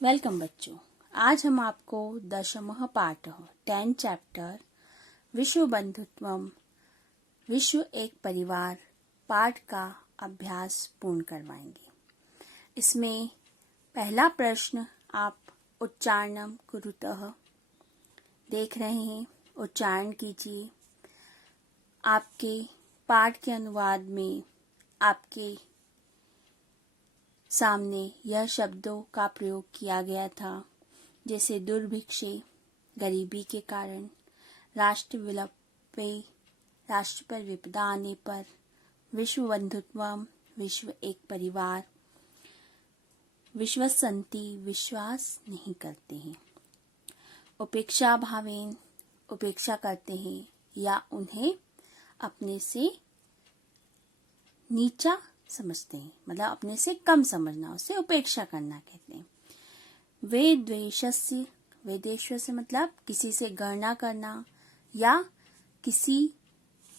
Welcome बच्चों। आज हम आपको दशमः पाठ 10 चैप्टर विश्व बंधुत्वम विश्व एक परिवार पाठ का अभ्यास पूर्ण करवाएंगे। इसमें पहला प्रश्न आप उच्चारणम कुरुतः देख रहे हैं। उच्चारण कीजिए। आपके पाठ के अनुवाद में आपके सामने यह शब्दों का प्रयोग किया गया था, जैसे दुर्भिक्षे गरीबी के कारण, राष्ट्र विलपे राष्ट्र पर विपदा आने पर, विश्व बंधुत्वम विश्व एक परिवार, विश्वसंति विश्वास नहीं करते हैं, उपेक्षा भावेन उपेक्षा करते हैं या उन्हें अपने से नीचा समझते हैं, मतलब अपने से कम समझना, उसे उपेक्षा करना कहते हैं। वे द्वेषस्य से मतलब किसी से घृणा करना या किसी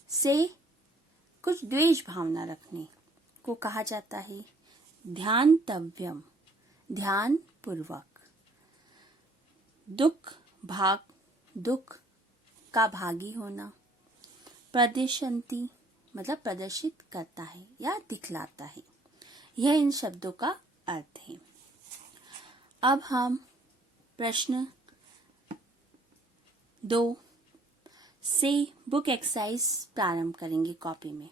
से कुछ द्वेष भावना रखने को कहा जाता है। ध्यानतव्यम ध्यान पूर्वक, दुख का भागी होना, प्रदर्शन्ति मतलब प्रदर्शित करता है या दिखलाता है। यह इन शब्दों का अर्थ है। अब हम प्रश्न 2 से बुक एक्सरसाइज प्रारंभ करेंगे। कॉपी में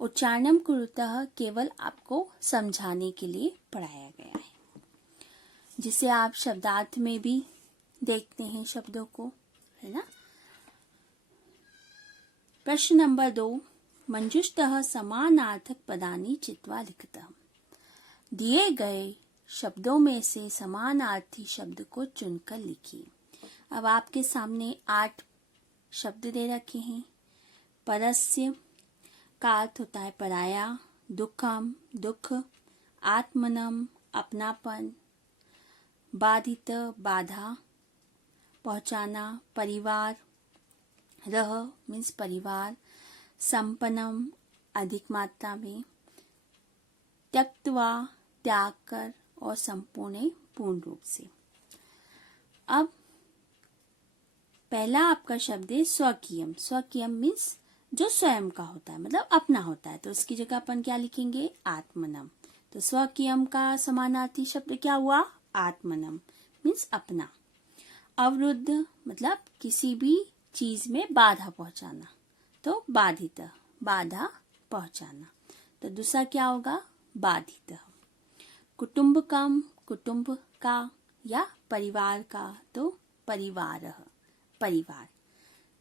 उच्चारणम कुरुतः केवल आपको समझाने के लिए पढ़ाया गया है, जिसे आप शब्दार्थ में भी देखते हैं शब्दों को, है ना। प्रश्न नंबर 2, मंजुष्टः समानार्थक पदानि चित्वा लिखतः। दिए गए शब्दों में से समानार्थी शब्द को चुनकर लिखिए। अब आपके सामने 8 शब्द दे रखे हैं। परस्य का अर्थ होता है पराया, दुखम दुख, आत्मनम अपनापन, बाधित बाधा पहुंचाना, परिवार, रह मीन्स परिवार, संपन्नम अधिक मात्रा में, त्यक्त्वा त्याग कर, और संपूर्ण पूर्ण रूप से। अब पहला आपका शब्द है स्वकीयम। स्वकीयम मीन्स जो स्वयं का होता है, मतलब अपना होता है, तो उसकी जगह अपन क्या लिखेंगे? आत्मनम। तो स्वकीयम का समानार्थी शब्द क्या हुआ? आत्मनम मीन्स अपना। अवरुद्ध मतलब किसी भी चीज में बाधा पहुंचाना, तो बाधित बाधा पहुंचाना। तो दूसरा क्या होगा? बाधित। कुटुंबकम कुटुंब का या परिवार का, तो परिवार परिवार,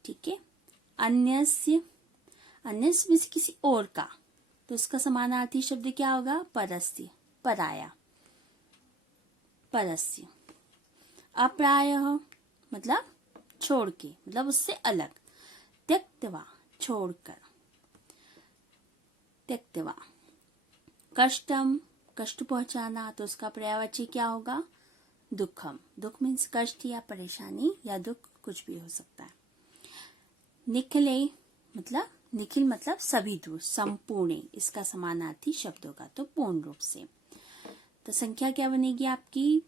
ठीक है। अन्यस्य अन्यस्य मीन्स किसी और का, तो उसका समानार्थी शब्द क्या होगा? परस्य पराया, परस्य। अप्रायः मतलब छोड़ के, मतलब उससे अलग। त्यक्त्वा छोड़कर, त्यक्त्वा। कष्टम कष्ट पहुंचाना, तो उसका पर्यायवाची क्या होगा? दुखम। दुख मीन्स कष्ट या परेशानी या दुख, कुछ भी हो सकता है। निखिले मतलब निखिल मतलब सभी दूर, संपूर्ण, इसका समानार्थी शब्द होगा, तो पूर्ण रूप से। तो संख्या क्या बनेगी आपकी?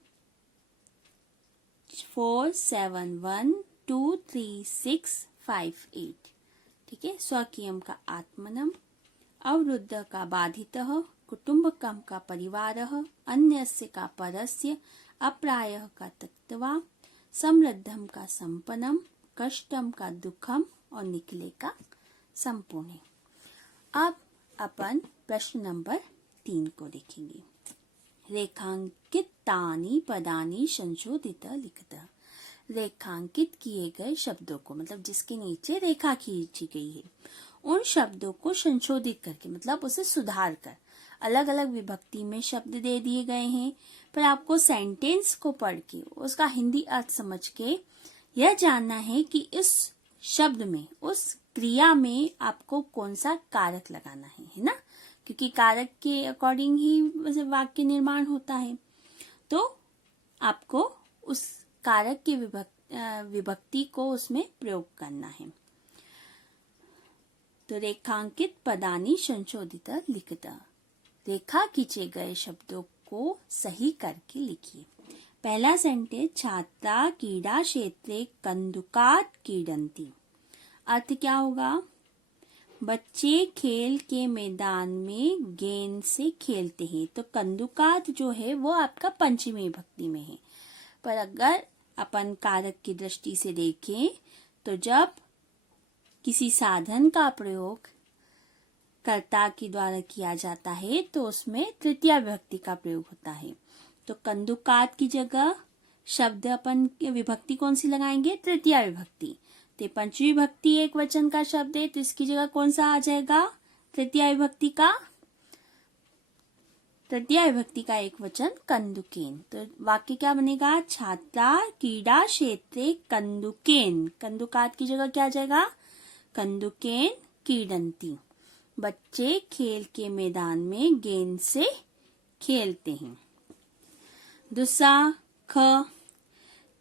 4 7 1 2 3 6 5 8, ठीक है। स्वकीयम का आत्मनम, अवरुद्ध का बाधितः, कुटुंबकम का परिवारः, अन्यस्य का परस्य, अप्रायः का त्यक्त्वा, समृद्धम का संपन्नम, कष्टम का दुखम और निखिले का संपूर्ण। अब अपन प्रश्न नंबर 3 को देखेंगे। रेखांकित तानि पदानि संशोधित लिखतः। रेखांकित किए गए शब्दों को, मतलब जिसके नीचे रेखा खींची गई है, उन शब्दों को संशोधित करके, मतलब उसे सुधार कर, अलग अलग विभक्ति में शब्द दे दिए गए हैं, पर आपको सेंटेंस को पढ़ के उसका हिंदी अर्थ समझ के यह जानना है कि इस शब्द में, उस क्रिया में आपको कौन सा कारक लगाना है ना, क्योंकि कारक के अकॉर्डिंग ही वाक्य निर्माण होता है। तो आपको उस कारक की विभक्ति को उसमें प्रयोग करना है। तो रेखांकित पदानि संशोधित लिखित, रेखा खींचे गए शब्दों को सही करके लिखिए। पहला सेंटेंस छात्रा क्रीडा क्षेत्रे कंदुकात क्रीडन्ति। अर्थ क्या होगा? बच्चे खेल के मैदान में गेंद से खेलते हैं। तो कंदुकात जो है वो आपका पंचमी विभक्ति में है। पर अगर अपन कारक की दृष्टि से देखें तो जब किसी साधन का प्रयोग कर्ता के द्वारा किया जाता है तो उसमें तृतीया विभक्ति का प्रयोग होता है। तो कंदुकात की जगह शब्द अपन विभक्ति कौन सी लगाएंगे? तृतीया विभक्ति। तो पंचमी विभक्ति एक वचन का शब्द है तो इसकी जगह कौन सा आ जाएगा? तृतीया विभक्ति का एक वचन कंदुकेन। तो वाक्य क्या बनेगा? छात्रा क्रीडा क्षेत्रे कंदुकेन। कंदुकात की जगह क्या आ जाएगा? कंदुकेन क्रीडन्ति। बच्चे खेल के मैदान में गेंद से खेलते हैं। दूसरा ख,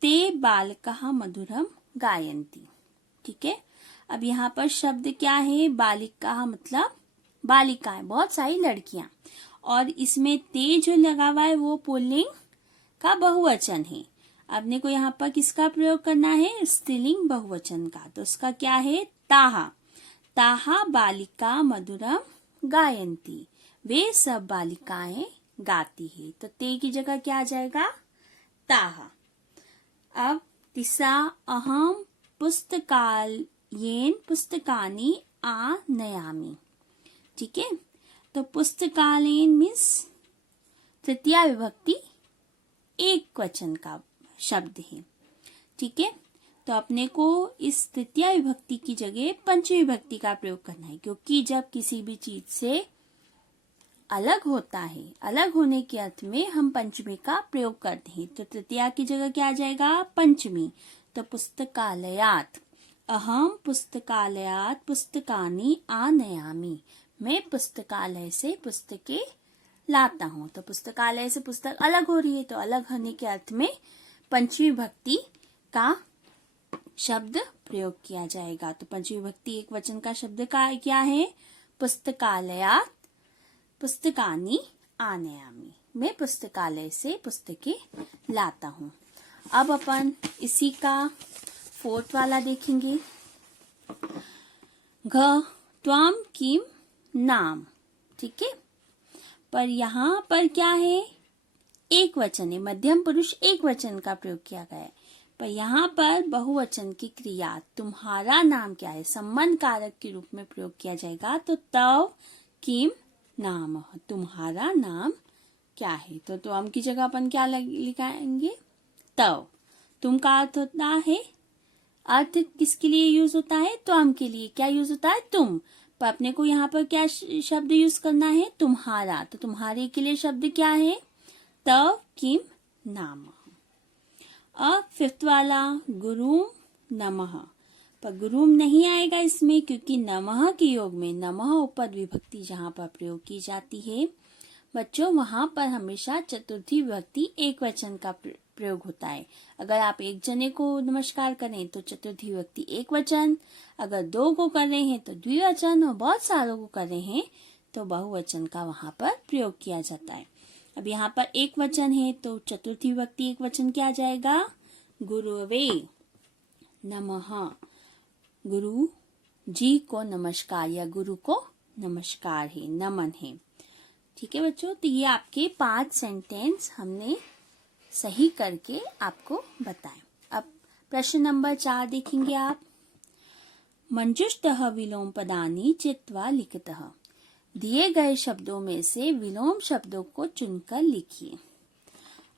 ते बालकः मधुरम गायन्ति। ठीक है, अब यहाँ पर शब्द क्या है? बालिका मतलब बालिकाएं, बहुत सारी लड़कियां। और इसमें ते जो लगा हुआ है वो पुल्लिंग का बहुवचन है। अपने को यहाँ पर किसका प्रयोग करना है? स्त्रीलिंग बहुवचन का। तो उसका क्या है? ताहा। ताहा बालिका मधुरम गायन्ति। वे सब बालिकाएं गाती है। तो ते की जगह क्या आ जाएगा? ताहा। अब तीसरा, अहम पुस्तकालयेन पुस्तकानि आनयामि। ठीक है, तो पुस्तकालयेन मीन्स तृतीया विभक्ति एक वचन का शब्द है। ठीक है, तो अपने को इस तृतीया विभक्ति की जगह पंचमी विभक्ति का प्रयोग करना है, क्योंकि जब किसी भी चीज से अलग होता है, अलग होने के अर्थ में हम पंचमी का प्रयोग करते हैं। तो तृतीया की जगह क्या आ जाएगा? पंचमी। तो पुस्तकालयात, अहम पुस्तकालयात पुस्तकानि आनयामि। मैं पुस्तकालय से पुस्तकें लाता हूँ। तो पुस्तकालय से पुस्तक अलग हो रही है, तो अलग होने के अर्थ में पंचमी विभक्ति का शब्द प्रयोग किया जाएगा। तो पंचमी विभक्ति एक वचन का शब्द का क्या है? पुस्तकालयात पुस्तकानि आनयामि। मैं पुस्तकालय से पुस्तकें लाता हूँ। अब अपन इसी का फोर्थ वाला देखेंगे। घ त्वाम किम नाम। ठीक है, पर यहाँ पर क्या है? एक वचन है, मध्यम पुरुष एक वचन का प्रयोग किया गया है। पर यहाँ पर बहुवचन की क्रिया तुम्हारा नाम क्या है संबंध कारक के रूप में प्रयोग किया जाएगा। तो तव किम नाम, तुम्हारा नाम क्या है। तो त्वम की जगह अपन क्या लिखाएंगे? तव। तुम का अर्थ होता है, अर्थ किसके लिए यूज होता है? त्वम के लिए। क्या यूज होता है? तुम। पर अपने को यहाँ पर क्या शब्द यूज करना है? तुम्हारा। तो तुम्हारे के लिए शब्द क्या है? तव किम नाम। अब फिफ्थ वाला, गुरुम नमः। पर गुरुम नहीं आएगा इसमें, क्योंकि नमः के योग में नमः उपद विभक्ति जहाँ पर प्रयोग की जाती है बच्चों, वहां पर हमेशा चतुर्थी विभक्ति एक वचन का प्रयोग होता है। अगर आप एक जने को नमस्कार करें तो चतुर्थी विभक्ति एक वचन, अगर दो को कर रहे हैं तो द्विवचन, और बहुत सारों को कर रहे हैं तो बहुवचन का वहां पर प्रयोग किया जाता है। अब यहाँ पर एक वचन है तो चतुर्थी विभक्ति एक वचन क्या आ जाएगा? गुरुवे नमः। गुरु जी को नमस्कार या गुरु को नमस्कार है, नमन है। ठीक है बच्चों, तो ये आपके 5 सेंटेंस हमने सही करके आपको बताएं। अब प्रश्न नंबर 4 देखेंगे आप। मंजुष्टः विलोम पदानि चित्वा लिखतः। दिए गए शब्दों में से विलोम शब्दों को चुनकर लिखिए।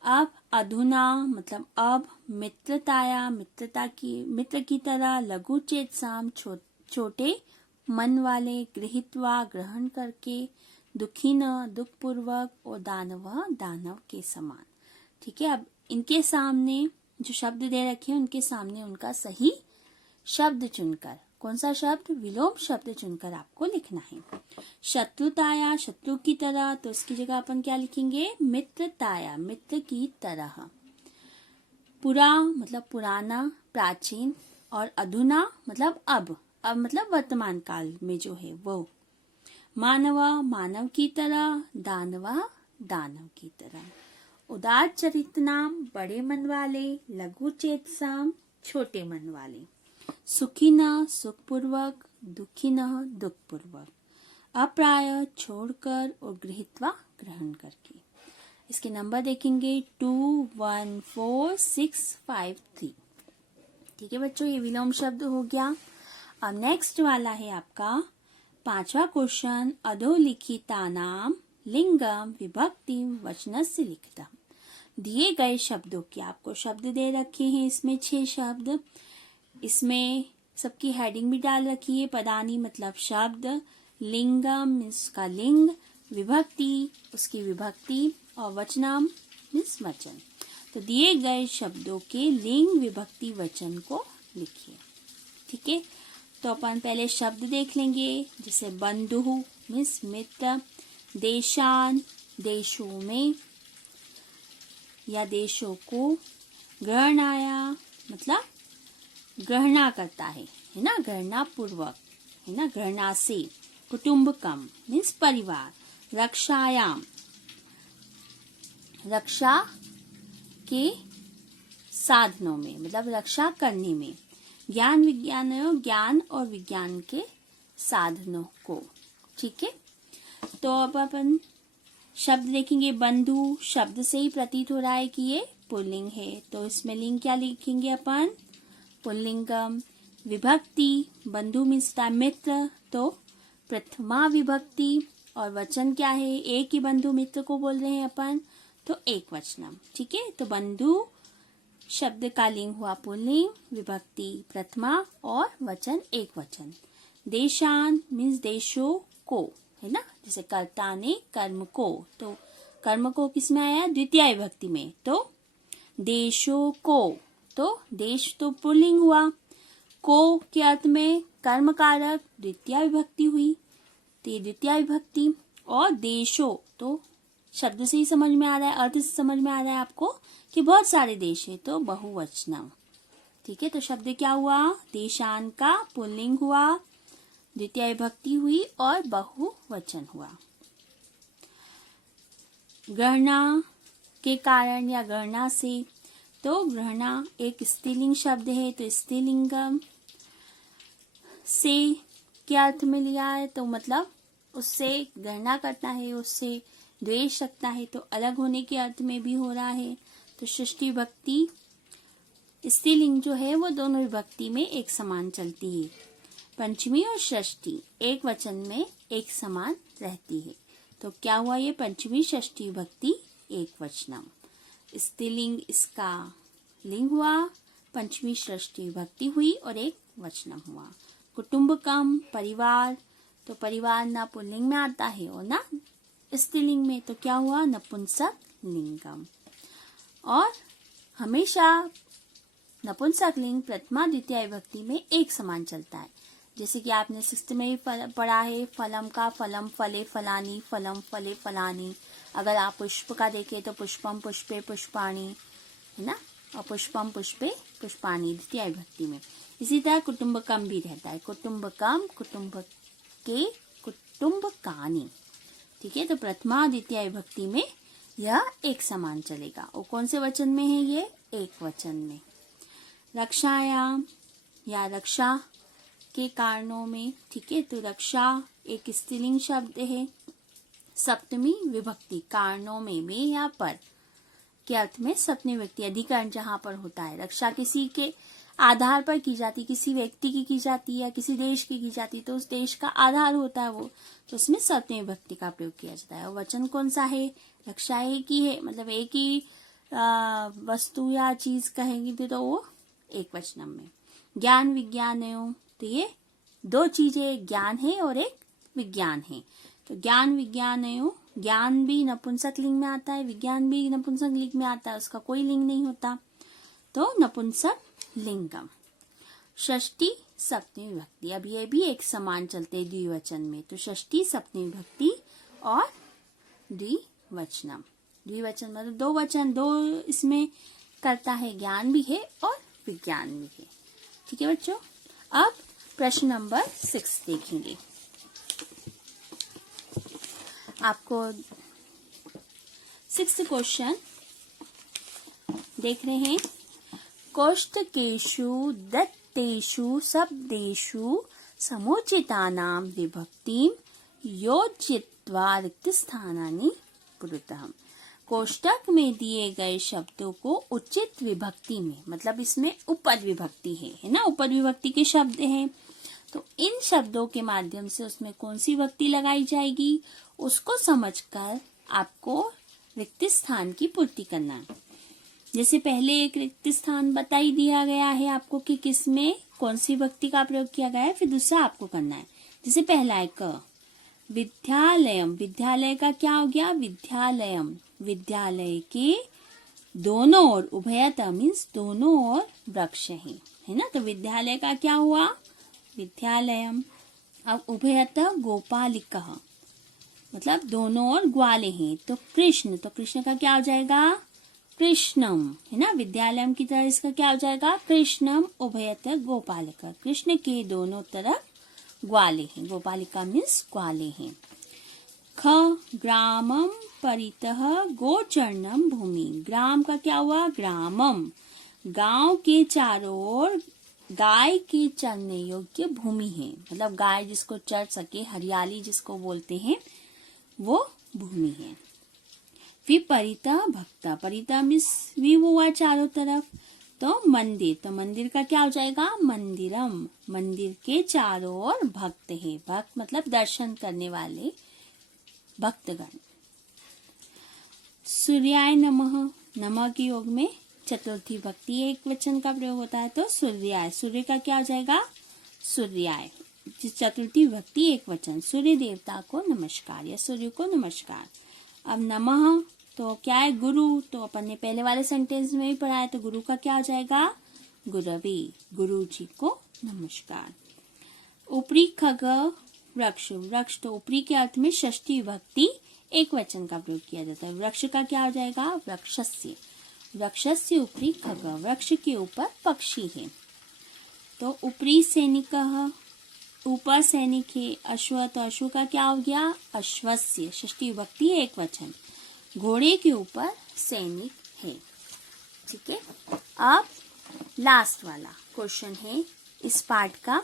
अब अधुना मतलब अब, मित्रताया मित्रता की, मित्र की तरह, लघु चेतसाम छोटे मन वाले, गृहीत्वा ग्रहण करके, दुखिन दुख पूर्वक, और दानव दानव के समान। ठीक है, अब इनके सामने जो शब्द दे रखे हैं उनके सामने उनका सही शब्द चुनकर, कौन सा शब्द? विलोम शब्द चुनकर आपको लिखना है। शत्रुताया शत्रु की तरह, तो इसकी जगह अपन क्या लिखेंगे? मित्रताया मित्र की तरह। पुरा मतलब पुराना, प्राचीन, और अधुना मतलब अब मतलब वर्तमान काल में जो है वो। मानवा मानव की तरह, दानवा दानव की तरह। उदार चरितनाम बड़े मन वाले, लघु चेतसाम छोटे मन वाले, सुखिनः सुखपूर्वक, दुखिनः दुखपूर्वक, अप्राय छोड़कर और गृहीत्वा ग्रहण करके। इसके नंबर देखेंगे 2, 1, 4, 6, 5, 3। ठीक है बच्चों, ये विलोम शब्द हो गया। अब नेक्स्ट वाला है आपका 5वां क्वेश्चन, अधोलिखितानाम लिंगम विभक्तिम वचनस्य लिखितम्। दिए गए शब्दों के आपको शब्द दे रखे हैं, इसमें 6 शब्द, इसमें सबकी हेडिंग भी डाल रखी है। पदानी मतलब शब्द, लिंगम मीन्स का लिंग, विभक्ति उसकी विभक्ति, और वचनम मीन्स वचन। तो दिए गए शब्दों के लिंग विभक्ति वचन को लिखिए। ठीक है, तो अपन पहले शब्द देख लेंगे, जैसे बंधु मीन्स मित्र, देशान देशों में या देशों को, ग्रहणाया मतलब ग्रहणा करता है ना, ग्रहणा पूर्वक है ना, ग्रहणा से, कुटुंबकम मीन्स परिवार, रक्षायाम रक्षा के साधनों में मतलब रक्षा करने में, ज्ञान विज्ञान ज्ञान और विज्ञान के साधनों को। ठीक है, तो अब अपन शब्द देखेंगे। बंधु शब्द से ही प्रतीत हो रहा है कि ये पुल्लिंग है, तो इसमें लिंग क्या लिखेंगे अपन, पुल्लिंगम। विभक्ति बंधु मीन्स मित्र, तो प्रथमा विभक्ति, और वचन क्या है, एक ही बंधु मित्र को बोल रहे हैं अपन, तो एक वचनम। ठीक है, तो बंधु शब्द का लिंग हुआ पुल्लिंग, विभक्ति प्रथमा और वचन एक वचन। देशान मीन्स देशों को है ना, जैसे कर्ता ने कर्म को, तो कर्म को किस में आया, द्वितीय विभक्ति में, तो देशों को, तो देश तो पुल्लिंग हुआ, को के अर्थ में कर्म कारक द्वितीय विभक्ति हुई, तो द्वितीय विभक्ति, और देशों तो शब्द से ही समझ में आ रहा है, अर्थ से समझ में आ रहा है आपको कि बहुत सारे देश है, तो बहुवचनम। ठीक है, तो शब्द क्या हुआ, देशान का पुल्लिंग हुआ, द्वितीय विभक्ति हुई और बहुवचन हुआ। ग्रहणा के कारण या ग्रहणा से, तो ग्रहणा एक स्त्रीलिंग शब्द है, तो स्त्रीलिंगम से क्या अर्थ में लिया है, तो मतलब उससे ग्रहणा करता है, उससे द्वेष रखता है, तो अलग होने के अर्थ में भी हो रहा है। तो षष्ठी विभक्ति स्त्रीलिंग जो है वो दोनों विभक्ति में एक समान चलती है, पंचमी और षष्ठी एक वचन में एक समान रहती है। तो क्या हुआ, ये पंचमी षष्ठी विभक्ति एक वचनम, स्त्रीलिंग इसका लिंग हुआ, पंचमी षष्ठी विभक्ति हुई और एक वचनम हुआ। कुटुंबकम परिवार, तो परिवार ना पुल्लिंग में आता है और ना स्त्रीलिंग में, तो क्या हुआ, नपुंसक लिंगम। और हमेशा नपुंसक लिंग प्रथमा द्वितीय विभक्ति में एक समान चलता है, जैसे कि आपने 6th में भी पढ़ा है, फलम का फलम, फले फलानी, फलम फले फलानी। अगर आप पुष्प का देखें तो पुष्पम पुष्पे पुष्पाणी है ना, और पुष्पम पुष्पे पुष्पाणी द्वितीय विभक्ति में। इसी तरह कुटुंबकम भी रहता है, कुटुंबकम कुटुंबके कुटुंबकानी। ठीक है, तो प्रथमा द्वितीय विभक्ति में यह एक समान चलेगा। और कौन से वचन में है, ये एक वचन में। रक्षायाम या रक्षा के कारणों में, ठीक है, तो रक्षा एक स्त्रीलिंग शब्द है, सप्तमी विभक्ति कारणों में या पर के अर्थ में सप्तमी विभक्ति अधिकरण जहां पर होता है। रक्षा किसी के आधार पर की जाती, किसी व्यक्ति की जाती है या किसी देश की जाती, तो उस देश का आधार होता है वो, तो इसमें सप्तमी विभक्ति का प्रयोग किया जाता है। और वचन कौन सा है, रक्षा एक ही है, मतलब एक ही वस्तु या चीज कहेंगे तो वो एक वचन में। ज्ञान विज्ञान, तो ये दो चीजें, ज्ञान है और एक विज्ञान है। तो ज्ञान विज्ञान, ज्ञान भी नपुंसक लिंग में आता है, विज्ञान भी नपुंसक लिंग में आता है, उसका कोई लिंग नहीं होता, तो नपुंसक लिंगम। षष्ठी सप्तमी विभक्ति, अब ये भी एक समान चलते हैं द्विवचन में, तो षष्ठी सप्तमी विभक्ति और द्विवचनम। द्विवचन मतलब दो वचन, दो इसमें करता है, ज्ञान भी है और विज्ञान भी है। ठीक है बच्चों, अब प्रश्न नंबर 6 देखेंगे। आपको 6th क्वेश्चन देख रहे हैं, कोष्ठकेषु दत्तेषु शब्देषु समुचितानां विभक्तिं योजयित्वा रिक्तस्थानानि पुरतः। कोष्टक में दिए गए शब्दों को उचित विभक्ति में, मतलब इसमें उपद विभक्ति है ना, उपद विभक्ति के शब्द हैं, तो इन शब्दों के माध्यम से उसमें कौन सी विभक्ति लगाई जाएगी उसको समझकर आपको रिक्त स्थान की पूर्ति करना है। जैसे पहले एक रिक्त स्थान बता ही दिया गया है आपको कि किसमें कौन सी विभक्ति का प्रयोग किया गया है, फिर दूसरा आपको करना है। जैसे पहला है क, विद्यालयम, विद्यालय का क्या हो गया, विद्यालयम, विद्यालय के दोनों ओर, उभयत मीन्स दोनों ओर वृक्ष है ना, तो विद्यालय का क्या हुआ, विद्यालयम। अब उभयत गोपालिकः, मतलब दोनों ओर ग्वाले हैं, तो कृष्ण, तो कृष्ण का क्या हो जाएगा, कृष्णम, है ना, विद्यालयम की तरह इसका क्या हो जाएगा, कृष्णम उभयत गोपालिका, कृष्ण के दोनों तरफ ग्वाले हैं, गोपालिका मीन्स ग्वाले हैं। ख, ग्रामम परितः गोचरणम भूमि, ग्राम का क्या हुआ, ग्रामम, गांव के चारों ओर गाय के चरने योग्य भूमि है, मतलब गाय जिसको चर सके, हरियाली जिसको बोलते हैं, वो भूमि है। विपरीता भक्ता, परिता मीन्स भी हुआ चारों तरफ, तो मंदिर, तो मंदिर का क्या हो जाएगा, मंदिरम, मंदिर के चारों ओर भक्त है, भक्त मतलब दर्शन करने वाले भक्तगण। सूर्याय नमः, नमः के योग में चतुर्थी भक्ति एक वचन का प्रयोग होता है, तो सूर्याय, सूर्य का क्या हो जाएगा, सूर्याय, चतुर्थी भक्ति एक वचन, सूर्य देवता को नमस्कार या सूर्य को नमस्कार। अब नमः तो क्या है, गुरु, तो अपन ने पहले वाले सेंटेंस में ही पढ़ा है, तो गुरु का क्या हो जाएगा, गुरवे, गुरु जी को नमस्कार। ऊपरी खग वृक्ष, वृक्ष तो ऊपरी के अर्थ में षष्ठी विभक्ति एक वचन का प्रयोग किया जाता है, वृक्ष का क्या हो जाएगा, वृक्षस्य, वृक्षस्य ऊपरी खग, वृक्ष के ऊपर पक्षी है। तो ऊपरी सैनिक, ऊपर सैनिक है, अश्व, तो अश्व का क्या हो गया, अश्वस्य, षष्ठी विभक्ति एक वचन, घोड़े के ऊपर सैनिक है। ठीक है, अब लास्ट वाला क्वेश्चन है इस पार्ट का,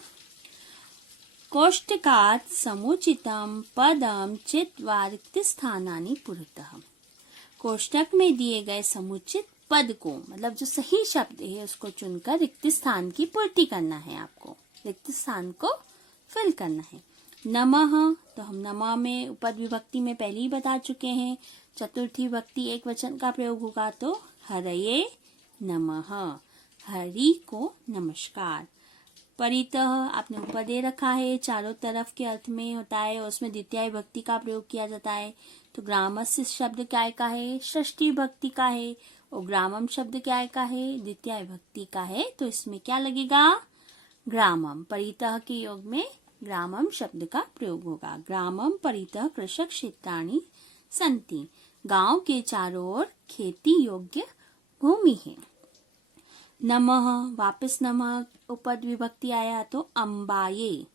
कोष्टकात् समुचितम पदम चित्वा रिक्त स्थानानि पुरतः, कोष्टक में दिए गए समुचित पद को, मतलब जो सही शब्द है उसको चुनकर रिक्त स्थान की पूर्ति करना है, आपको रिक्त स्थान को फिल करना है। नमः, तो हम नमः में उपद विभक्ति में पहले ही बता चुके हैं, चतुर्थी विभक्ति एक वचन का प्रयोग होगा, तो हरये नमः, हरि को नमस्कार। परितः आपने ऊपर दे रखा है, चारों तरफ के अर्थ में होता है, उसमें द्वितीय विभक्ति का प्रयोग किया जाता है, तो ग्रामस्य शब्द क्या का है, षष्ठी विभक्ति का है, और ग्रामम शब्द क्या का है, द्वितीय विभक्ति का है, तो इसमें क्या लगेगा, ग्रामम। परितः के योग में ग्रामम शब्द का प्रयोग होगा, ग्रामम परितः कृषक क्षेत्राणि संति, गांव के चारों ओर खेती योग्य भूमि है। नमः, वापस नमः उपद विभक्ति आया, तो अम्बाये,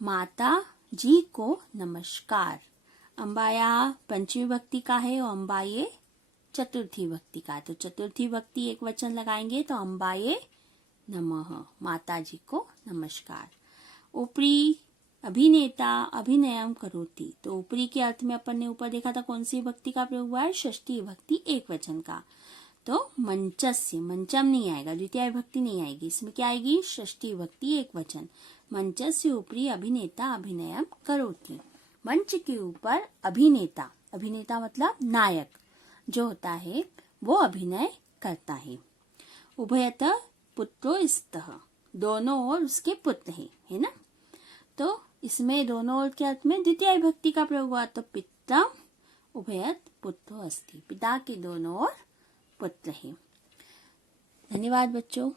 माता जी को नमस्कार, अम्बाया पंचमी विभक्ति का है और अम्बाये चतुर्थी विभक्ति का, तो चतुर्थी विभक्ति एक वचन लगाएंगे, तो अम्बाये नमः, माता जी को नमस्कार। ऊपरी अभिनेता अभिनयम करोति, तो ऊपरी के अर्थ में अपन ने ऊपर देखा था कौन सी विभक्ति का प्रयोग हुआ है, षष्ठी विभक्ति एक वचन का, तो मंचस्य, मंचम नहीं आएगा, द्वितीय विभक्ति नहीं आएगी, इसमें क्या आएगी, षष्ठी विभक्ति एक वचन, मंचस्य ऊपरी अभिनेता अभिनयम करोति, मंच के ऊपर अभिनेता, अभिनेता मतलब नायक जो होता है वो अभिनय करता है। उभयत पुत्रो स्तः, दोनों ओर उसके पुत्र है ना, तो इसमें दोनों ओर के अर्थ में द्वितीय विभक्ति का प्रयोग हुआ, तो पितरम उभयत पुत्रो अस्ति, पिता के दोनों ओर पुत्र है। धन्यवाद बच्चों।